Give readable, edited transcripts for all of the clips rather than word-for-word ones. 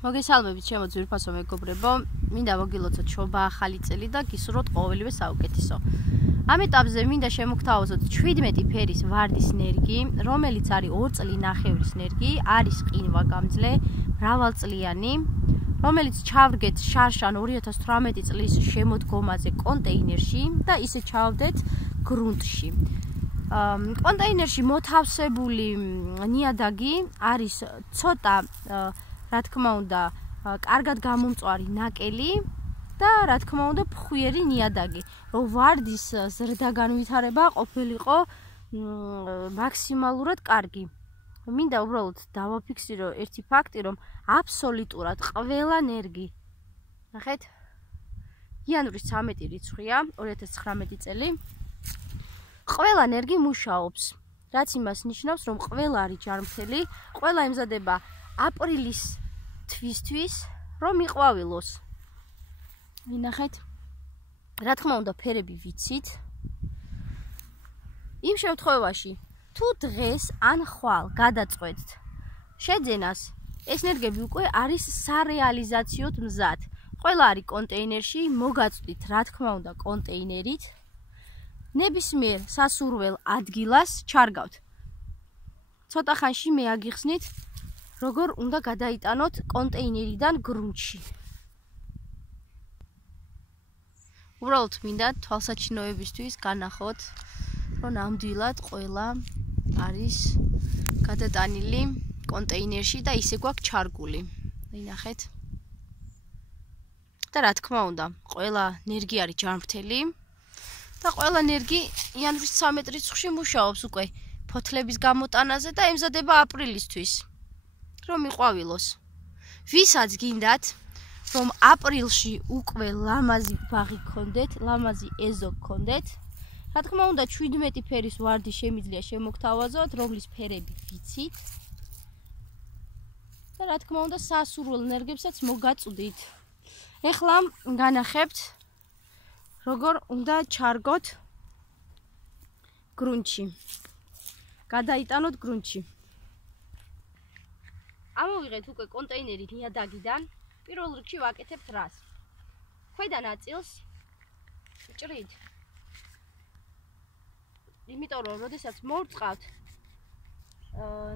მოგესალმებით ჩემო ძვირფასო მეგობრებო, მინდა მოგილოცოთ შობა ახალი წელი და გისურვოთ ყოველივე საუკეთესო. ამ ეტაპზე მინდა შემოგთავაზოთ 17 ფერის ვარდის ნერგი, რომელიც არის 2 წლინახევრის ნერგი, არის ყინვაგამძლე, მრავალწლიანი, რომელიც ჩავდგეთ შარშან 2018 წლის შემოდგომაზე კონტეინერში და ისე ჩავდეთ გრუნტში. კონტეინერში მოთავსებული ნიადაგი არის ცოტა რა თქმა უნდა, კარგად გამომწვარი ნაკელი და რა თქმა უნდა, ფხვიერი ნიადაგი, რომ ვარდის ზრდა-განვითარება ყოფილიყო მაქსიმალურად კარგი. მინდა უბრალოდ დავაფიქსირო ერთი ფაქტი, რომ აბსოლუტურად ყველა ნერგი, ნახეთ, იანვრის 13 რიცხვია, 2019 წელი. ყველა ნერგი მუშაობს, რაც იმას ნიშნავს, რომ ყველა არის ჯანმრთელი, ყველა ემზადება აპრილის თვისთვის, რომ მიყვავილოს. მინახეთ, რა თქმა უნდა, ფერები ვიცით. იმ შემთხვევაში, თუ დღეს ან ხვალ გადაწყვეტთ შეძენას, ეს ნერგები უკვე არის სარეალიზაციოდ მზად. ყველა არის კონტეინერში, მოგაწვდით, რა თქმა უნდა, კონტეინერით. ნებისმიერ სასურველ ადგილას ჩარგავთ. ცოტა ხანში მე აგიხსნით, როგორ უნდა გადაიტანოთ კონტეინერიდან გრუნტში. უბრალოდ მინდა თვალსაჩინოებისთვის განახოთ, რომ ნამდვილად ყველა არის გადატანილი კონტეინერში და ისე გვაქვს ჩარგული. ნახეთ. და რა თქმა უნდა, ყველა ნერგი არის ჯანმრთელი და ყველა ნერგი იანვრის 13 რიცხვში მუშაობს უკვე ფოთლების გამოტანაზე და ემზადება აპრილისთვის. რომ მიყვავილოს. ვისაც გინდათ, რომ აპრილში უკვე ლამაზი ბაღი გქონდეთ, ლამაზი ეზო გქონდეთ, რა თქმა უნდა 17 ფერის ვარდი შემიძლია შემოგთავაზოთ, რომლის ფერები ვიცით. და რა თქმა უნდა სასურველ ნერგებსაც მოგაწვდით. ეხლა განახებთ, როგორ უნდა ჩარგოთ გრუნტში. გადაიტანოთ გრუნტში. ამოვიღეთ უკვე კონტეინერი ნიადაგიდან, პირველ რიგში ვაკეთებთ რას? ქვედა ნაწილს ჭრით. იმიტომ რომ როდესაც მოვწყავთ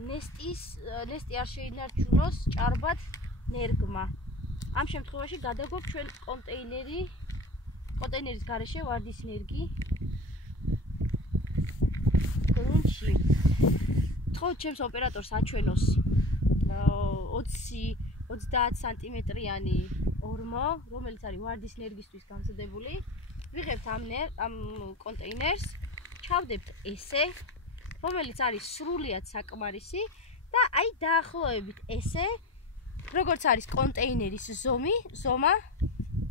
ნესტი არ შეინარჩუნოს ჭარბად ნერგმა. ამ შემთხვევაში გადაგვაქვს ჩვენ კონტეინერის გარეშე ვარდის ნერგი გრუნტში. თხოვთ ჩემს ოპერატორს აჩვენოს 20-30 სანტიმეტრიანი ორმო, რომელიც არის ვარდის ნერგისთვის გამზადებული. ვიღებთ ამ კონტეინერს, ჩავდებთ ესე, რომელიც არის სრულიად საკმარისი და აი დაახლოებით ესე, როგორც არის კონტეინერის ზომა,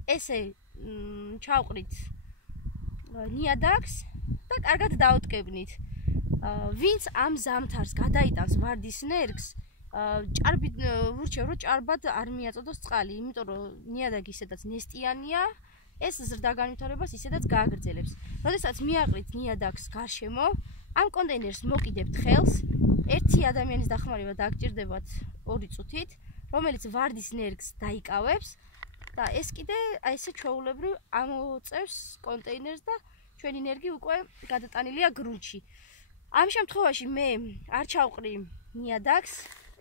ესე ჩავყრით ნიადაგს და კარგად დაუდგებნით. ვინც ამ ზამთარს გადაიტანს ვარდის ნერგს, ჭარბით ვურჩევ, რომ ჭარბად არ მიაწოდოს წყალი, იმიტომ რომ ნიადაგი ისედაც ნესტიანია, ეს ზრდა-განვითარებას ისედაც გააგრძელებს. როდესაც მიაყრით ნიადაგს გარშემო, ამ კონტეინერს მოკიდებთ ხელს, ერთი ადამიანის დახმარება დაგჭირდებათ 2 წუთით, რომელიც ვარდის ნერგს დაიკავებს და ეს კიდე აი ესე ჩვეულებრივ ამოწევს კონტეინერს და ჩვენი ნერგი უკვე გადატანილია გრუნტში. ამ შემთხვევაში მე არ ჩავყრი ნიადაგს,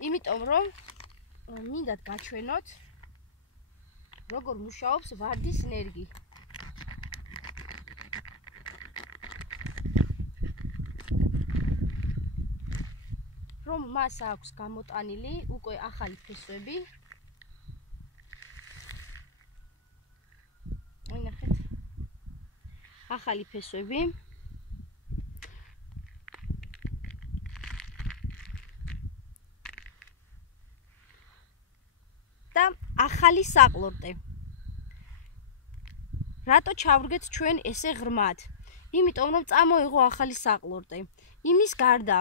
იმიტომ რომ მინდათ გაჩვენოთ, როგორ მუშაობს ვარდის ნერგი. რომ მას აქვს გამოტანილი უკვე ახალი ფესვები. ნახეთ. ახალი ფესვები. და ახალი საყლორტე. რატო ჩავრგეთ ჩვენ ესე ღრმად? იმიტომ რომ წამოიღო ახალი საყლორტე. იმის გარდა,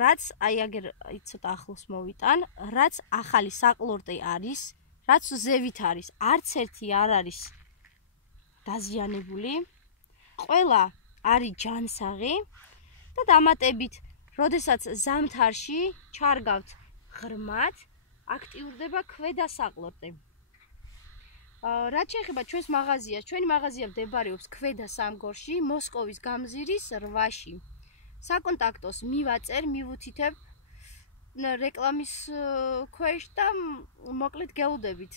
რაც აი აგერ ცოტა ახლოს მოვიტან, რაც ახალი საყლორტე არის, რაც ზევით არის, არც ერთი არ არის დაზიანებული. ყველა არის ჯანსაღი და დამატებით, როდესაც ზამთარში ჩარგავთ ღრმად, აქტიურდება ქვედა საყლორტი. რაც შეეხება ჩვენს მაღაზიას, ჩვენი მაღაზია მდებარეობს ქვედა სამგორში, მოსკოვის გამზირის 8-ში. საკონტაქტოს მივაწერ, მივუთითებ რეკლამის ქვეშ და მოკლედ გელოდებით.